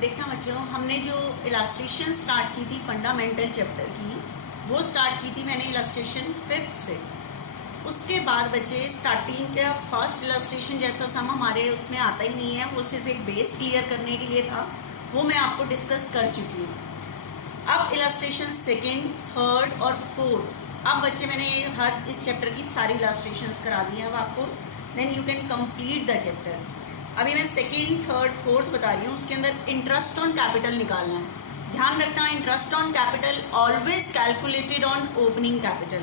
देखना बच्चों, हमने जो इलास्ट्रेशन स्टार्ट की थी फंडामेंटल चैप्टर की, वो स्टार्ट की थी मैंने इलास्ट्रेशन 5th से। उसके बाद बच्चे स्टार्टिंग का फर्स्ट इलास्ट्रेशन जैसा सम हमारे उसमें आता ही नहीं है, वो सिर्फ एक बेस क्लियर करने के लिए था, वो मैं आपको डिस्कस कर चुकी हूँ। अब इलास्ट्रेशन 2nd, 3rd और 4th, अब बच्चे मैंने हर इस चैप्टर की सारी इलास्ट्रेशंस करा दी हैं अब आपको, then you can complete the chapter. अभी मैं 2nd, 3rd, 4th बता रही हूँ, उसके अंदर इंटरेस्ट ऑन कैपिटल निकालना है। ध्यान रखना, interest on capital always calculated on opening capital.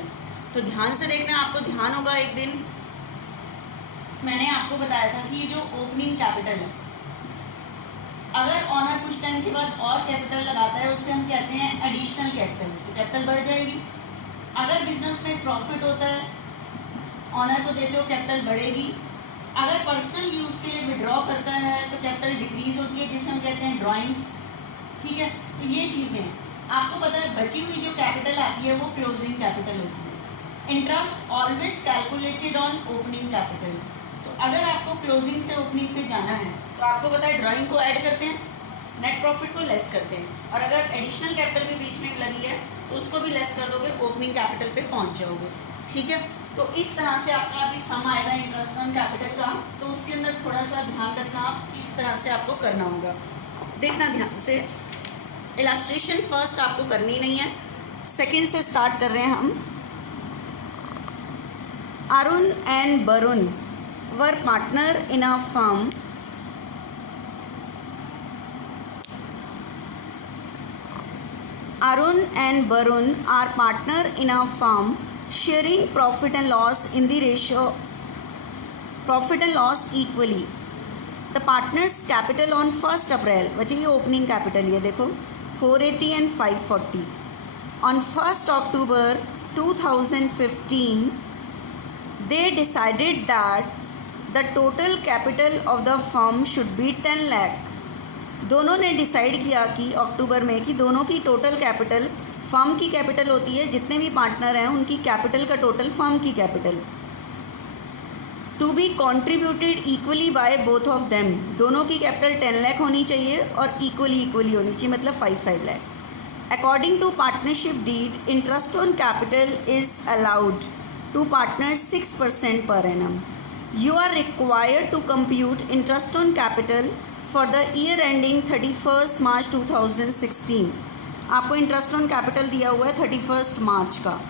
तो ध्यान से देखना, आपको ध्यान होगा एक दिन मैंने आपको बताया था कि ये जो ओपनिंग कैपिटल है, अगर ऑनर कुछ टाइम के बाद और कैपिटल लगाता है उससे हम कहते हैं एडिशनल कैपिटल, तो कैपिटल बढ़ जाएगी। अगर बिजनेस में प्रॉफिट होता है, ऑनर को देते हो, कैपिटल बढ़ेगी। अगर पर्सनल यूज़ के लिए विड्रॉ करता है तो कैपिटल डिक्रीज होती है, जिसे हम कहते हैं ड्रॉइंग्स। ठीक है, तो ये चीज़ें हैं। आपको पता है बची हुई जो कैपिटल आती है वो क्लोजिंग कैपिटल होती है। Interest always calculated on opening capital. तो अगर आपको क्लोजिंग से ओपनिंग पे जाना है तो आपको पता है ड्राइंग को ऐड करते हैं, नेट प्रॉफिट को लेस करते हैं, और अगर एडिशनल कैपिटल भी बीच में लगी है तो उसको भी लेस कर दोगे, ओपनिंग कैपिटल पे पहुंच जाओगे। ठीक है, तो इस तरह से आपका अभी सम आएगा इंटरेस्ट ऑन कैपिटल का, तो उसके अंदर थोड़ा सा ध्यान रखना आप कि इस तरह से आपको करना होगा। देखना ध्यान से, इलास्ट्रेशन फर्स्ट आपको करनी नहीं है, 2nd से स्टार्ट कर रहे हैं हम। Arun and Varun were partner in a firm. Arun and Varun are partner in a firm sharing profit and loss in the ratio profit and loss equally. The partners capital on 1st April, बच्चे ये opening capital ये देखो 480 and 540. On 1st October 2015 they decided that the total capital of the firm should be 10 lakh. दोनों ने decide किया कि अक्टूबर में कि दोनों की टोटल कैपिटल, फर्म की कैपिटल होती है, जितने भी पार्टनर हैं उनकी कैपिटल का टोटल फर्म की capital, to be contributed equally by both of them. दोनों की कैपिटल 10 लाख होनी चाहिए और इक्वली होनी चाहिए, मतलब 5 lakh. According to partnership deed, interest on capital is allowed to partners 6% per annum. You are required to compute interest on capital for the year ending 31 March 2016। आपको interest on capital दिया हुआ है 31 मार्च का,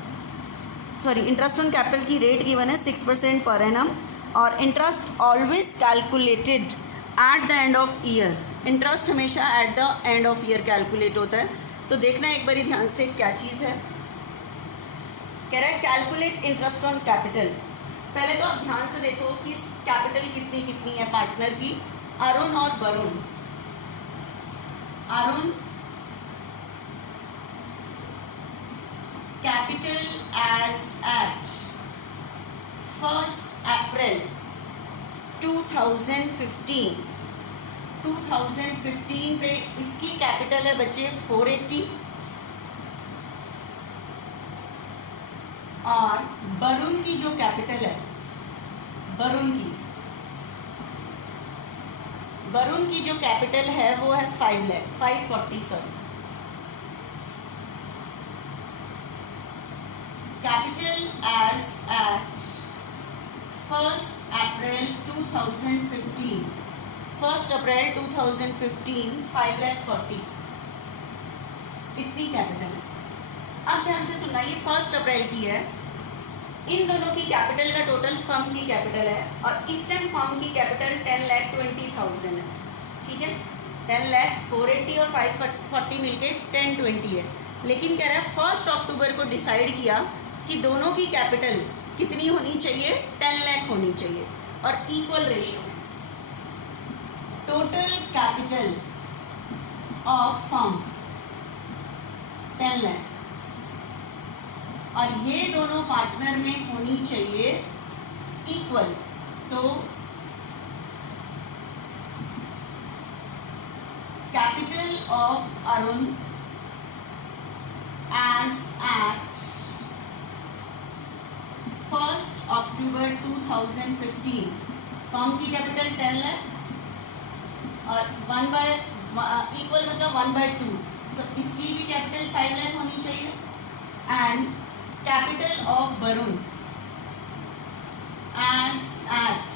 सॉरी इंटरेस्ट ऑन कैपिटल की rate given है 6% per annum, और interest always calculated at the end of year. Interest हमेशा at the end of year calculate होता है। तो देखना एक बारी ध्यान से क्या चीज़ है, कह रहा है कैलकुलेट इंटरेस्ट ऑन कैपिटल। पहले तो आप ध्यान से देखो कि कैपिटल कितनी कितनी है पार्टनर की, अरुण और Varun. Arun capital as at 1st April 2015। 2015 पे इसकी कैपिटल है बच्चे 480, और वरुण की जो कैपिटल है, वरुण की जो कैपिटल है वो है 540, sorry capital as at 1st April 2015। 1st April 2015 540 इतनी कैपिटल है। अब ध्यान से सुनना, ये 1st April की है। इन दोनों की कैपिटल का टोटल फर्म की कैपिटल है, और इस टाइम फर्म की कैपिटल 10,20,000 है। ठीक है, 10 लाख 480 और 540 मिलके 1020 है। लेकिन कह रहा है 1 अक्टूबर को डिसाइड किया कि दोनों की कैपिटल कितनी होनी चाहिए, 10 लाख होनी चाहिए, और equal ratio. Total capital of firm 10 lakh, और ये दोनों पार्टनर में होनी चाहिए इक्वल। तो capital of Arun as at 1st October 2015, firm की कैपिटल 10 लाख और इक्वल मतलब 1/2, तो इसकी भी कैपिटल 5 लाख होनी चाहिए। And capital of Varun as at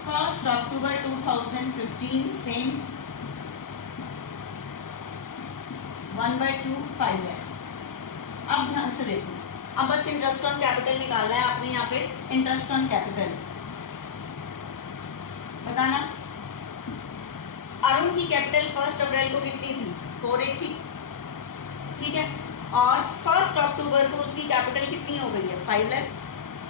1st October 2015 same 1/2 5 है। अब ध्यान से देखो, अब बस इंटरेस्ट ऑन कैपिटल निकालना है आपने। यहाँ पे इंटरेस्ट ऑन कैपिटल बताना। अरुण की कैपिटल 1 अप्रैल को कितनी थी? 480, ठीक है। और 1 अक्टूबर को उसकी कैपिटल कितनी हो गई है? 5 लाख।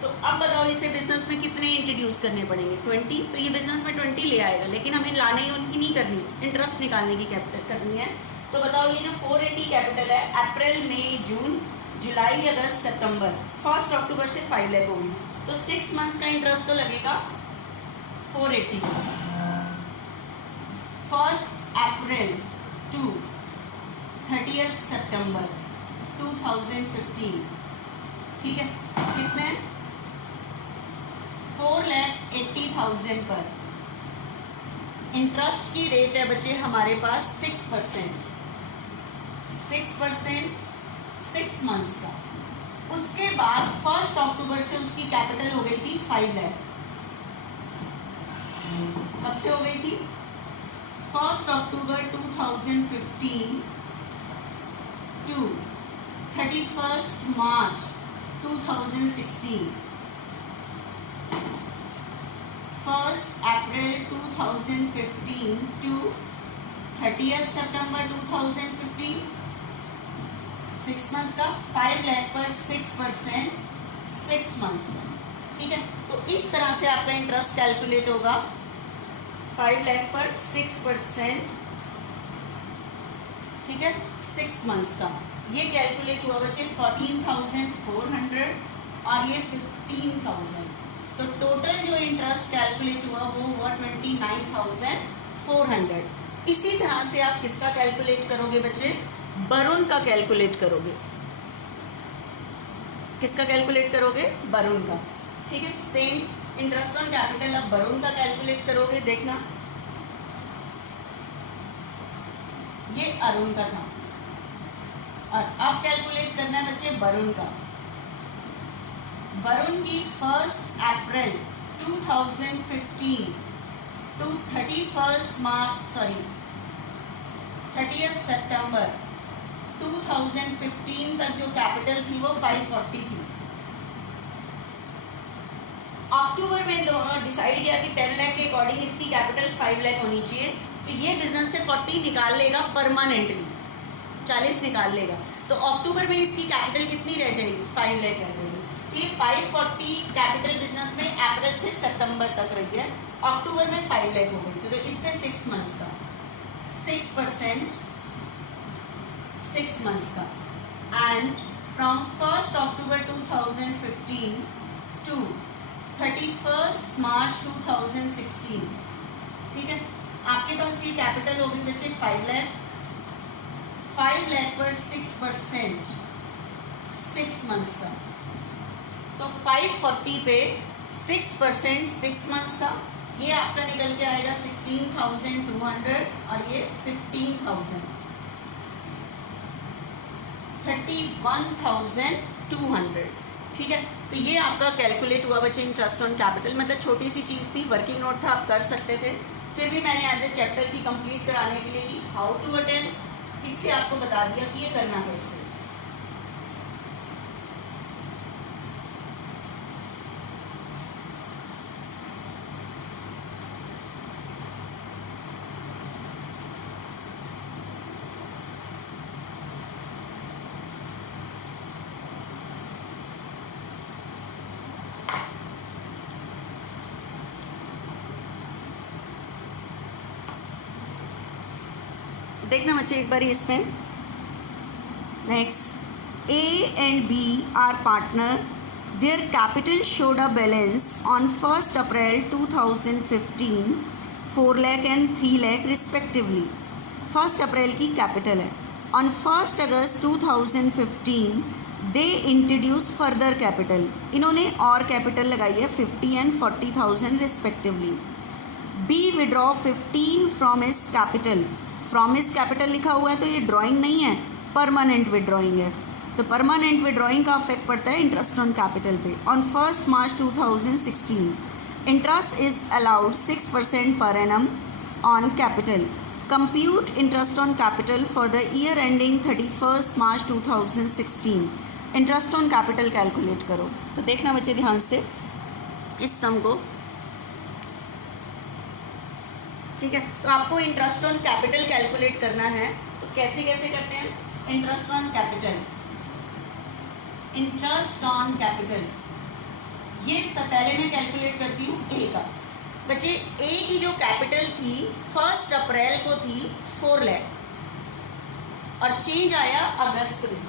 तो अब बताओ इसे बिजनेस में कितने इंट्रोड्यूस करने पड़ेंगे? 20। तो ये बिजनेस में 20 ले आएगा, लेकिन हमें लाने ही उनकी नहीं करनी, इंटरेस्ट निकालने की कैपिटल करनी है। तो बताओ ये जो 480 कैपिटल है, अप्रैल मई जून जुलाई अगस्त सितंबर, 1 अक्टूबर से 5 लाख होगी, तो 6 मंथ्स का इंटरेस्ट तो लगेगा 480। 1 अप्रैल टू 30 सितंबर 2015, ठीक है। कितने? 4,80,000 पर। इंटरेस्ट की रेट है बच्चे हमारे पास 6%, 6 मंथ्स का। उसके बाद 1 अक्टूबर से उसकी कैपिटल हो गई थी 5 लाख। कब से हो गई थी? 1 October 2015 to 31 March 2016। 1 April 2015 to 30 September 2015, 6 months का। 5 लाख पर 6%, 6 मंथ्स का, ठीक है। तो इस तरह से आपका इंटरेस्ट कैलकुलेट होगा। 5 लाख पर 6%, ठीक है, 6 मंथ्स का। ये कैलकुलेट हुआ बच्चे 14,400 और ये 15,000। तो टोटल जो इंटरेस्ट कैलकुलेट हुआ वो हुआ 29,400। इसी तरह से आप किसका कैलकुलेट करोगे बच्चे? वरुण का कैलकुलेट करोगे। किसका कैलकुलेट करोगे? वरुण का, ठीक है। सेम इंटरेस्ट ऑन कैपिटल अब वरुण का कैलकुलेट करोगे। देखना, ये अरुण का था और अब कैलकुलेट करना है बच्चे वरुण का। वरुण की 1 अप्रैल 2015 टू 30 सितंबर 2015 तक जो कैपिटल थी वो 540 थी। अक्टूबर में डिसाइड किया कि 10 लाख के अकॉर्डिंग इसकी कैपिटल 5 लाख होनी चाहिए। तो ये बिजनेस से 40 निकाल लेगा परमानेंटली, 40 निकाल लेगा। तो अक्टूबर में इसकी कैपिटल कितनी रह जाएगी? 5 लाख रह जाएगी। ये 540 कैपिटल बिजनेस में अप्रैल से सितंबर तक रही है, अक्टूबर में 5 लाख हो गई। तो इस पे 6 मंथ्स का 6%, 6 मंथ्स का। And from 1 October 2015 to 31 March 2016, ठीक है। आपके पास ये कैपिटल होगी बच्चे 5 लाख। 5 लाख पर 6%, 6 मंथ्स का। तो 540 पे 6%, 6 मंथ्स का, ये आपका निकल के आएगा 16,200 और ये 15,000, 31,200, ठीक है। तो ये आपका कैलकुलेट हुआ बच्चे इंटरेस्ट ऑन कैपिटल। मतलब छोटी सी चीज़ थी, वर्किंग नोट था, आप कर सकते थे। फिर भी मैंने एज ए चैप्टर की कंप्लीट कराने के लिए कि हाउ टू अटेंड, इसलिए आपको बता दिया कि ये करना कैसे। देखना बच्चे एक बार इसमें। Next, A and B are partner. Their capital showed a balance on 1st April 2015 4 lakh and 3 lakh respectively. 1st April की कैपिटल है। On 1st August 2015 they introduce further capital, इन्होंने और कैपिटल लगाई है 50 and 40,000 respectively. B withdraw 15 from his capital. From his capital लिखा हुआ है तो ये ड्राइंग नहीं है, परमानेंट विड्रॉइंग है। तो परमानेंट विड्रॉइंग का अफेक्ट पड़ता है इंटरेस्ट ऑन कैपिटल पे। On 1 March 2016 interest is allowed 6% per annum on capital. Compute interest on capital for the year ending 31 March 2016। Interest on capital calculate करो। तो देखना बच्चे ध्यान से इस सम को, ठीक है। तो आपको इंटरेस्ट ऑन कैपिटल कैलकुलेट करना है, तो कैसे कैसे करते हैं। Interest on capital, interest on capital, ये सब पहले मैं कैलकुलेट करती हूँ ए का। बच्चे ए की जो कैपिटल थी 1 अप्रैल को थी 4 लाख और चेंज आया अगस्त में,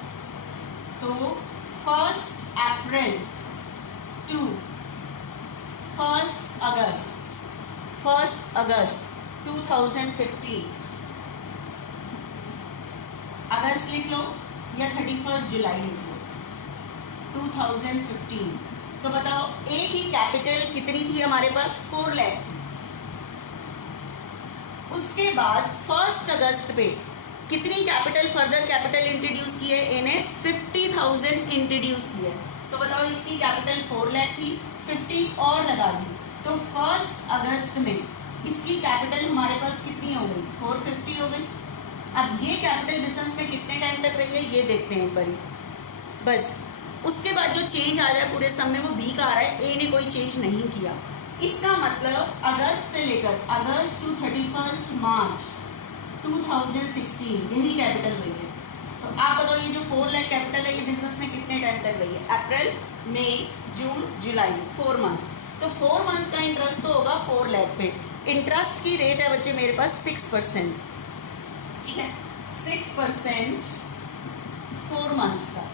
तो 1 अप्रैल टू 1 अगस्त 2015, अगस्त लिख लो या 31 जुलाई लिख लो 2015। तो बताओ ए की कैपिटल कितनी थी हमारे पास, 4 लाख थी। उसके बाद 1 अगस्त पे कितनी कैपिटल, फर्दर कैपिटल इंट्रोड्यूस की है ए ने, 50,000 इंट्रोड्यूस की है। तो बताओ इसकी कैपिटल 4 लाख थी, 50 और लगा दी, तो 1 अगस्त में इसकी कैपिटल हमारे पास कितनी हो गई, 450 हो गई। अब ये कैपिटल बिजनेस में कितने टाइम तक रही है ये देखते हैं एक बारी बस। उसके बाद जो चेंज आ रहा है पूरे सम में वो बी का आ रहा है, ए ने कोई चेंज नहीं किया। इसका मतलब अगस्त से लेकर अगस्त टू 31 मार्च 2016 यही कैपिटल रही है। तो आप बताओ ये जो 4 लाख कैपिटल है ये बिजनेस में कितने टाइम तक रही है, अप्रैल, मई, जून, जुलाई, 4 मंथ्स। तो 4 मंथ्स का इंटरेस्ट तो होगा 4 लाख पे। इंटरेस्ट की रेट है बच्चे मेरे पास 6%, ठीक है, 6% 4 मंथ्स का।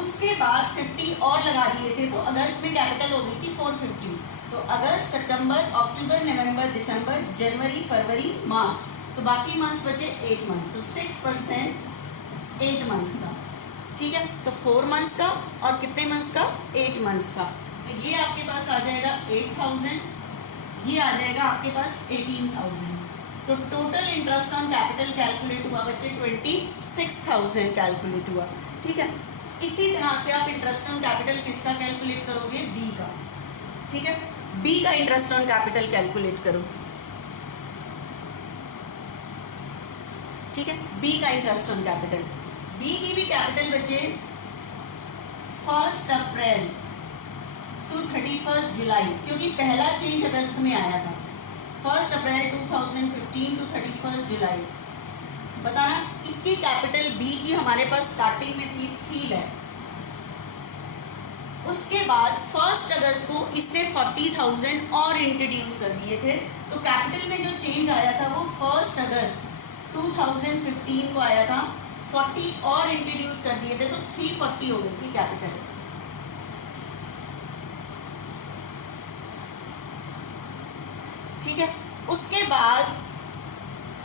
उसके बाद 50 और लगा दिए थे, तो अगस्त में कैपिटल हो गई थी 450। तो अगस्त, सितंबर, अक्टूबर, नवंबर, दिसंबर, जनवरी, फरवरी, मार्च, तो बाकी मंथ्स बचे 8 मंथ्स। तो 6% 8 मंथ्स का, ठीक है। तो 4 मंथ्स का और कितने मंथ्स का, 8 मंथ्स का। तो ये आपके पास आ जाएगा 8,000, ये आ जाएगा आपके पास 18,000। तो total interest on capital calculate हुआ बच्चे 26,000 कैलकुलेट हुआ, ठीक है। इसी तरह से आप इंटरेस्ट ऑन कैपिटल किसका कैलकुलेट करोगे, बी का, ठीक है। बी का इंटरेस्ट ऑन कैपिटल कैलकुलेट करो, ठीक है। बी का इंटरेस्ट ऑन कैपिटल, बी की भी कैपिटल बचे 1 अप्रैल टू 31 जुलाई, क्योंकि पहला चेंज अगस्त में आया था। 1 अप्रैल 2015 टू 31 जुलाई। बताना इसकी कैपिटल बी की हमारे पास स्टार्टिंग में थी 3 लाख। उसके बाद 1 अगस्त को इसने 40,000 और इंट्रोड्यूस कर दिए थे। तो कैपिटल में जो चेंज आया था वो 1 अगस्त 2015 को आया था, 40 और इंट्रोड्यूस कर दिए थे, तो 340 हो गई थी कैपिटल, ठीक है। उसके बाद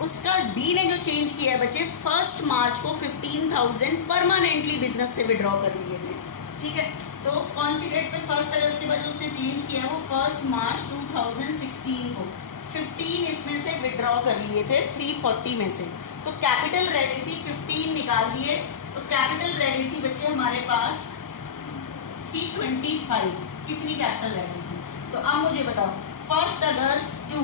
उसका बी ने जो चेंज किया है बच्चे 1 मार्च को 15,000 परमानेंटली बिजनेस से विड्रॉ कर लिए थे, ठीक है। तो कौन सी डेट पे 1 अगस्त के बाद उसने चेंज किया, वो 1 मार्च 2016 को 15 इसमें से विड्रॉ कर लिए थे 340 में से। तो कैपिटल रह गई थी 15 निकाल लिए, तो कैपिटल रह गई थी बच्चे हमारे पास 325, कितनी कैपिटल रह गई थी। तो अब मुझे बताओ 1 अगस्त टू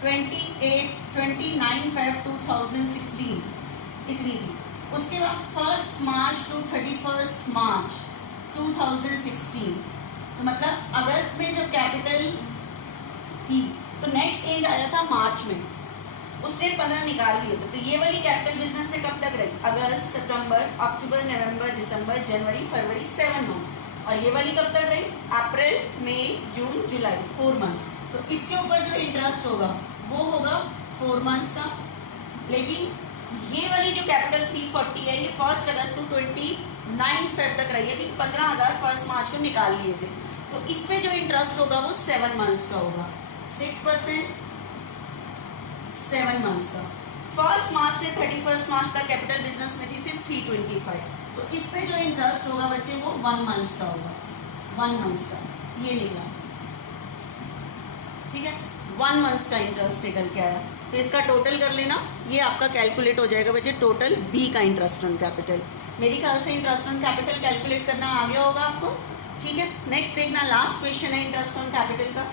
29 फेब 2016 इतनी थी। उसके बाद 1 मार्च टू 31 मार्च 2016, तो मतलब अगस्त में जब कैपिटल थी तो नेक्स्ट चेंज आया था मार्च में, उससे 15 निकाल दिए थे। तो ये वाली कैपिटल बिजनेस में कब तक रही, अगस्त, सितंबर, अक्टूबर, नवंबर, दिसंबर, जनवरी, फरवरी, 7 मंथ्स। और ये वाली कब तक रही, अप्रैल, मई, जून, जुलाई, 4 मंथ्स। तो इसके ऊपर जो इंटरेस्ट होगा वो होगा 4 मंथ्स का। लेकिन ये वाली जो कैपिटल 340 है ये 1 अगस्त टू 29 फेब तक रही है, क्योंकि 15,000 1 मार्च को निकाल लिए थे। तो इसमें जो इंटरेस्ट होगा वो 7 मंथ्स का होगा, 6% 7 मंथ्स का। 1 मार्च से 31 मार्च तक कैपिटल बिजनेस में थी सिर्फ 325। तो इस पे जो इंटरेस्ट होगा बच्चे वो 1 मंथ्स का होगा, 1 मंथ्स का, ये निकला। ठीक है, 1 मंथ का इंटरेस्ट निकल के आया, तो इसका टोटल कर लेना, ये आपका कैलकुलेट हो जाएगा बच्चे, टोटल बी का इंटरेस्ट ऑन कैपिटल। मेरी ख्याल से इंटरेस्ट ऑन कैपिटल कैलकुलेट करना आ गया होगा आपको। ठीक है, नेक्स्ट देखना, लास्ट क्वेश्चन है इंटरेस्ट ऑन कैपिटल का।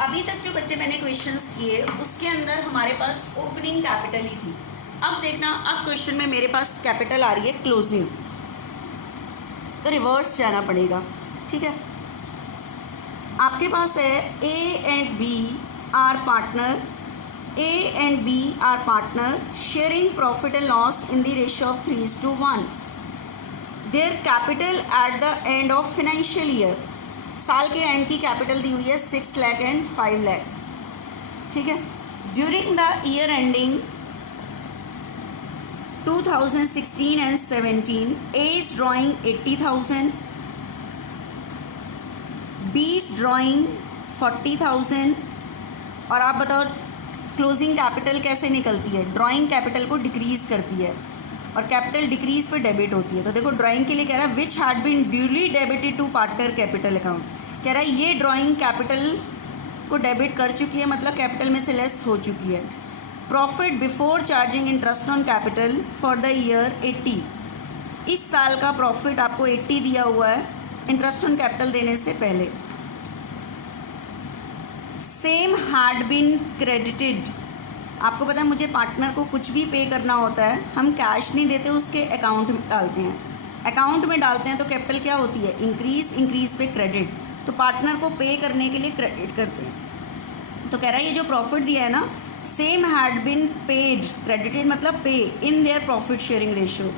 अभी तक जो बच्चे मैंने क्वेश्चंस किए उसके अंदर हमारे पास ओपनिंग कैपिटल ही थी। अब देखना, अब क्वेश्चन में मेरे पास कैपिटल आ रही है क्लोजिंग, तो रिवर्स जाना पड़ेगा। ठीक है, आपके पास है A and B are partner, A and B are partner sharing profit and loss in the ratio of 3:1। Their capital at the end of financial year, साल के एंड की कैपिटल दी हुई है 6 लाख एंड 5 लाख। ठीक है, during the year ending 2016 and 17, A is drawing 80,000, B is drawing 40,000। और आप बताओ क्लोजिंग कैपिटल कैसे निकलती है? ड्रॉइंग कैपिटल को डिक्रीज करती है और कैपिटल डिक्रीज पे डेबिट होती है। तो देखो ड्राइंग के लिए कह रहा है which had been duly debited to partner capital account, कह रहा है ये ड्राइंग कैपिटल को डेबिट कर चुकी है, मतलब कैपिटल में से लेस हो चुकी है। Profit before charging interest on capital for the year 80, इस साल का प्रॉफिट आपको 80 दिया हुआ है इंटरेस्ट ऑन कैपिटल देने से पहले। सेम हैड बीन क्रेडिटेड, आपको पता है मुझे पार्टनर को कुछ भी पे करना होता है, हम कैश नहीं देते, उसके अकाउंट में डालते हैं। अकाउंट में डालते हैं तो कैपिटल क्या होती है? इंक्रीज, इंक्रीज पे क्रेडिट, तो पार्टनर को पे करने के लिए क्रेडिट करते हैं। तो कह रहा है ये जो प्रॉफिट दिया है ना, same had been paid, credited मतलब पे, in their profit sharing ratio,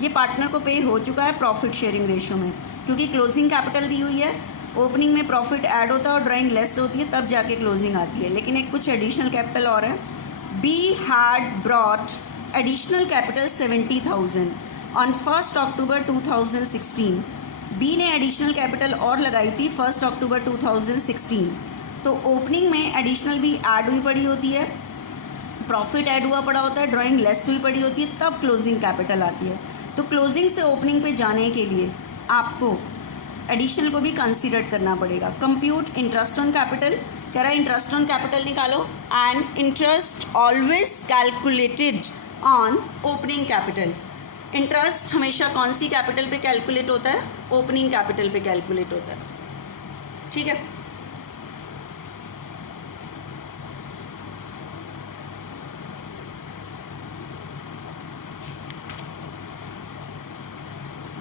ये पार्टनर को पे हो चुका है प्रॉफिट शेयरिंग रेशियो में, क्योंकि क्लोजिंग कैपिटल दी हुई है, ओपनिंग में प्रॉफिट ऐड होता है और ड्राइंग लेस होती है, तब जाके क्लोजिंग आती है। लेकिन एक कुछ एडिशनल कैपिटल और है, B had brought additional capital 70,000 on 1st October 2016। B ने एडिशनल कैपिटल और लगाई थी 1 अक्टूबर 2016, तो ओपनिंग में एडिशनल भी ऐड हुई पड़ी होती है, प्रॉफिट ऐड हुआ पड़ा होता है, ड्राइंग लेस हुई पड़ी होती है, तब क्लोजिंग कैपिटल आती है। तो क्लोजिंग से ओपनिंग पे जाने के लिए आपको एडिशनल को भी कंसीडर करना पड़ेगा। कंप्यूट इंटरेस्ट ऑन कैपिटल, कह रहा है इंटरेस्ट ऑन कैपिटल निकालो, and interest always calculated on opening capital. Interest हमेशा कौन सी कैपिटल पे कैलकुलेट होता है? ओपनिंग कैपिटल पे कैलकुलेट होता है। ठीक है,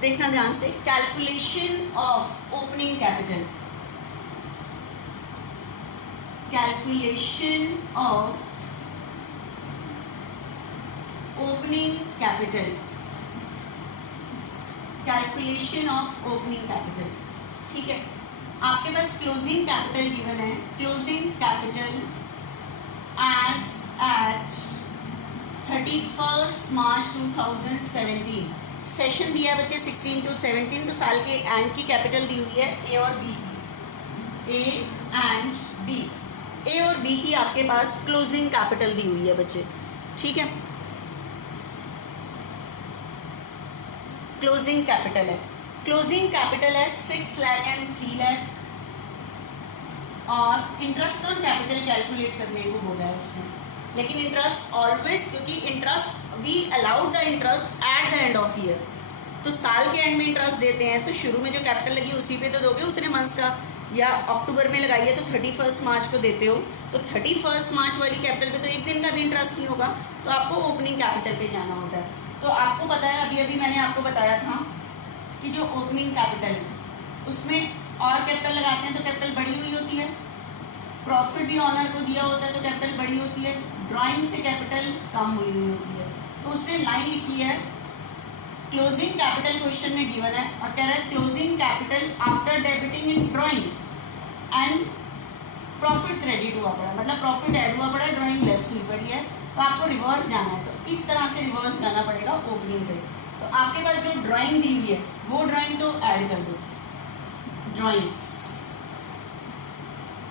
देखना ध्यान से, calculation of opening capital, calculation of opening capital, calculation of opening capital. ठीक है, आपके पास क्लोजिंग कैपिटल गिवन है, क्लोजिंग कैपिटल एज एट 31 मार्च 2017, सेशन दिया है बच्चे 16 to 17, तो साल के एंड की कैपिटल दी हुई है ए और बी, ए एंड बी, ए और बी की आपके पास क्लोजिंग कैपिटल दी हुई है बच्चे। ठीक है, क्लोजिंग कैपिटल है, क्लोजिंग कैपिटल है 6 लाख एंड 3 लाख, और इंटरेस्ट ऑन कैपिटल कैलकुलेट करने को बोला है उसने। लेकिन इंटरेस्ट ऑलवेज, क्योंकि interest we allowed the interest at the end of year, तो साल के एंड में इंटरेस्ट देते हैं तो शुरू में जो कैपिटल लगी उसी पे तो दोगे उतने मंथ्स का, या अक्टूबर में लगाइए तो 31 मार्च को देते हो, तो 31 मार्च वाली कैपिटल पे तो एक दिन का भी इंटरेस्ट नहीं होगा, तो आपको ओपनिंग कैपिटल पे जाना होता है। तो आपको पता है, अभी अभी मैंने आपको बताया था कि जो ओपनिंग कैपिटल है उसमें और कैपिटल लगाते हैं तो कैपिटल बड़ी हुई होती है, प्रॉफिट भी ऑनर को दिया होता है तो कैपिटल बड़ी होती है, ड्राइंग से कैपिटल कम हुई होती है। तो उसने लाइन लिखी है, क्लोजिंग कैपिटल क्वेश्चन में गिवन है और कह रहा है closing capital after debiting in drawing and profit credit हुआ पड़ा है, मतलब प्रॉफिट ऐड हुआ पड़ा है, ड्राइंग लेस हुई पड़ी है, तो आपको रिवर्स जाना है, तो इस तरह से रिवर्स जाना पड़ेगा ओपनिंग पे। तो आपके पास जो ड्राइंग दी हुई है वो ड्राइंग तो ऐड कर दो, ड्राइंग्स।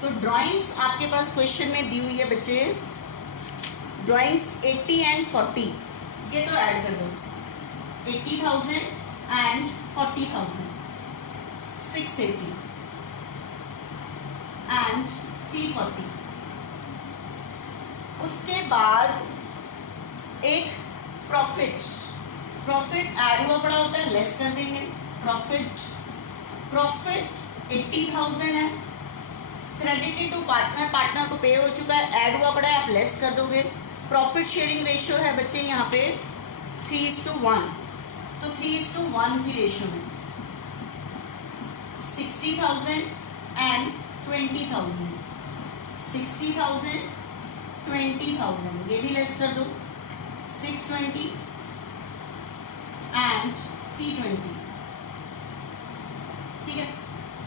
तो ड्राइंग्स आपके पास क्वेश्चन में दी हुई है बच्चे, ड्राइंग्स 80 एंड 40, ये तो ऐड कर दो, 80,000 एंड 40,000, 680 एंड 340। उसके बाद एक प्रॉफिट ऐड हुआ पड़ा होता है, लेस कर देंगे, प्रॉफिट 80,000 है, क्रेडिटेड टू पार्टनर, पार्टनर को पे हो चुका है, ऐड हुआ पड़ा है, आप लेस कर दोगे। प्रॉफिट शेयरिंग रेशियो है बच्चे यहाँ पे 3:1, तो 3:1 की रेशियो में 60,000 एंड 20,000, 60,000 20,000, ये भी लेस कर दो, 620 एंड 320, ठीक है।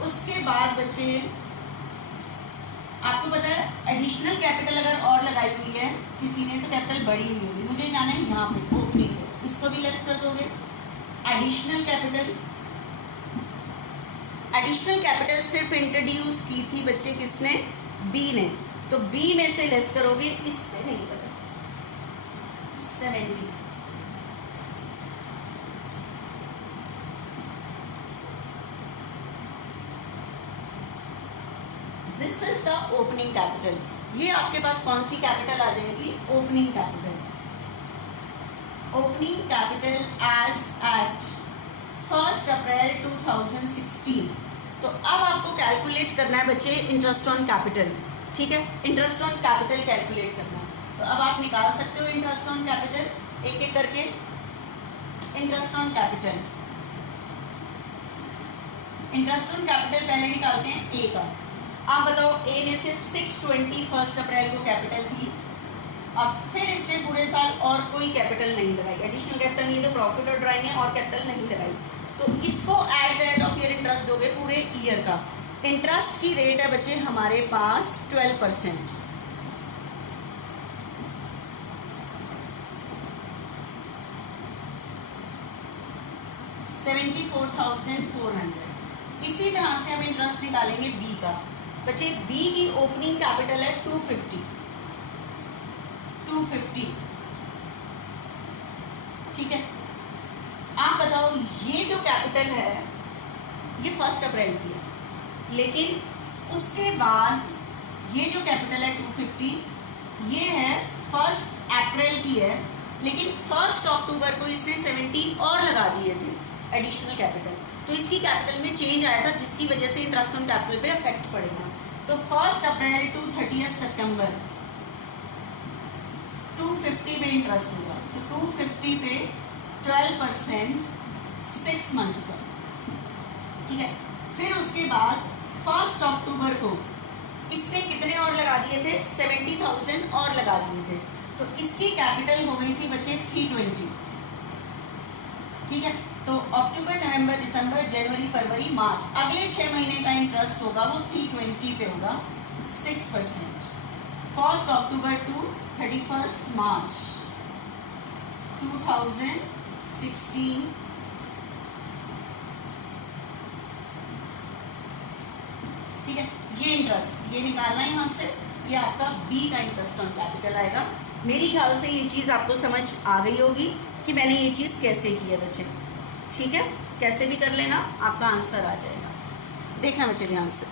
उसके बाद बच्चे आपको पता है एडिशनल कैपिटल अगर और लगाई हुई है किसी ने तो कैपिटल बढ़ी हुई होगी, मुझे जाना है यहाँ पे ओपनिंग पे, इसको भी लेस कर दोगे। एडिशनल कैपिटल सिर्फ इंट्रोड्यूस की थी बच्चे किसने, बी ने, तो बी में से लेस करोगे, इस पे नहीं करो, 70। This is the opening capital. ये आपके पास कौन सी कैपिटल आ जाएगी, opening capital. Opening capital as at 1 April 2016। तो अब आपको कैलकुलेट करना है बच्चे इंटरेस्ट ऑन कैपिटल, ठीक है, इंटरेस्ट ऑन कैपिटल कैलकुलेट करना है। तो अब आप निकाल सकते हो इंटरेस्ट ऑन कैपिटल एक एक करके। इंटरेस्ट ऑन कैपिटल पहले निकालते हैं ए का। आप बताओ, ए ने सिर्फ 620 1 अप्रैल को कैपिटल थी, अब फिर इसने पूरे साल और कोई कैपिटल नहीं लगाई, एडिशनल कैपिटल नहीं, तो प्रॉफिट और ड्राइंग है और कैपिटल नहीं लगाई, तो इसको eight the end of year interest दोगे पूरे ईयर का। इंटरेस्ट की रेट है बच्चे हमारे पास 12%, $74,400। इसी तरह से हम इंटरेस्ट निकालेंगे बी का। बच्चे बी की ओपनिंग कैपिटल है 250, ठीक है। आप बताओ, ये जो कैपिटल है ये 1 अप्रैल की है, लेकिन उसके बाद ये जो कैपिटल है 250 ये है 1 अप्रैल की है, लेकिन 1 अक्टूबर को इसने 70 और लगा दिए थे एडिशनल कैपिटल, तो इसकी कैपिटल में चेंज आया था जिसकी वजह से इंटरेस्ट ऑन कैपिटल पे इफेक्ट पड़ेगा। तो 1 अप्रैल टू 30 सितंबर 250 में इंटरेस्ट होगा, तो 250 पे 12% 6 मंथ्स का, ठीक है। फिर उसके बाद 1 अक्टूबर को इसने कितने और लगा दिए थे, 70,000 और लगा दिए थे, तो इसकी कैपिटल हो गई थी बच्चे 320, ठीक है। तो अक्टूबर, नवंबर, दिसंबर, जनवरी, फरवरी, मार्च, अगले 6 महीने का इंटरेस्ट होगा वो 320 पे होगा, 6%। 1 अक्टूबर टू 31 मार्च 2016, ठीक है। ये इंटरेस्ट ये निकालना है यहाँ से, ये आपका बी का इंटरेस्ट ऑन कैपिटल आएगा। मेरी ख्याल से ये चीज़ आपको समझ आ गई होगी कि मैंने ये चीज़ कैसे की है बच्चे, ठीक है। कैसे भी कर लेना, आपका आंसर आ जाएगा। देखना बच्चे ध्यान से।